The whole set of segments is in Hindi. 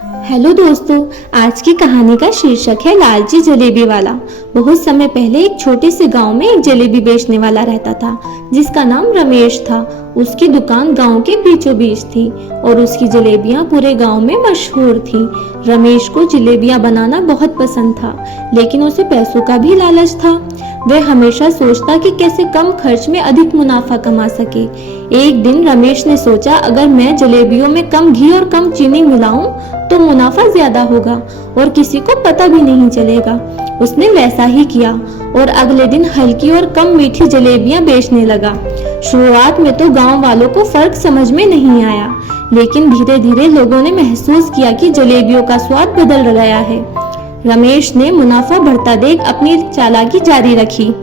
हेलो दोस्तों, आज की कहानी का शीर्षक है लालची जलेबी वाला। बहुत समय पहले एक छोटे से गांव में एक जलेबी बेचने वाला रहता था जिसका नाम रमेश था। उसकी दुकान गांव के बीचों बीच थी और उसकी जलेबियां पूरे गांव में मशहूर थी। रमेश को जलेबियां बनाना बहुत पसंद था, लेकिन उसे पैसों का भी लालच था। वह हमेशा सोचता कि कैसे कम खर्च में अधिक मुनाफा कमा सके। एक दिन रमेश ने सोचा, अगर मैं जलेबियों में कम घी और कम चीनी मिलाऊं तो मुनाफा ज्यादा होगा और किसी को पता भी नहीं चलेगा। उसने वैसा ही किया और अगले दिन हल्की और कम मीठी जलेबियां बेचने लगा। शुरुआत में तो गांव वालों को फर्क समझ में नहीं आया, लेकिन धीरे धीरे लोगों ने महसूस किया कि जलेबियों का स्वाद बदल गया है। रमेश ने मुनाफा बढ़ता देख अपनी चालाकी जारी रखी।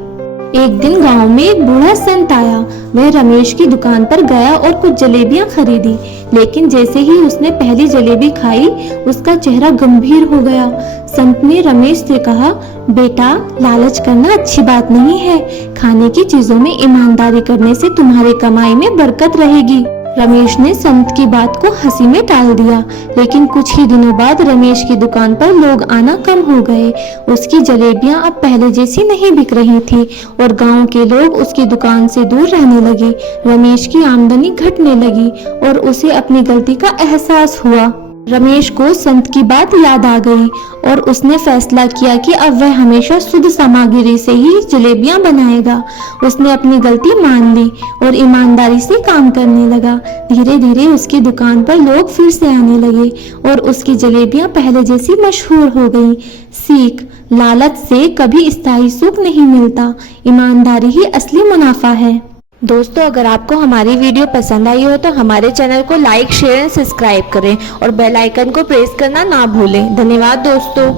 एक दिन गांव में एक बूढ़ा संत आया। वह रमेश की दुकान पर गया और कुछ जलेबियां खरीदी, लेकिन जैसे ही उसने पहली जलेबी खाई उसका चेहरा गंभीर हो गया। संत ने रमेश से कहा, बेटा, लालच करना अच्छी बात नहीं है। खाने की चीजों में ईमानदारी करने से तुम्हारी कमाई में बरकत रहेगी। रमेश ने संत की बात को हंसी में टाल दिया, लेकिन कुछ ही दिनों बाद रमेश की दुकान पर लोग आना कम हो गए। उसकी जलेबियां अब पहले जैसी नहीं बिक रही थी और गांव के लोग उसकी दुकान से दूर रहने लगे। रमेश की आमदनी घटने लगी और उसे अपनी गलती का एहसास हुआ। रमेश को संत की बात याद आ गई और उसने फैसला किया कि अब वह हमेशा शुद्ध सामग्री से ही जलेबियां बनाएगा। उसने अपनी गलती मान ली और ईमानदारी से काम करने लगा। धीरे धीरे उसकी दुकान पर लोग फिर से आने लगे और उसकी जलेबियां पहले जैसी मशहूर हो गईं। सीख: लालच से कभी स्थायी सुख नहीं मिलता, ईमानदारी ही असली मुनाफा है। दोस्तों, अगर आपको हमारी वीडियो पसंद आई हो तो हमारे चैनल को लाइक, शेयर एंड सब्सक्राइब करें और बेल आइकन को प्रेस करना ना भूलें। धन्यवाद दोस्तों।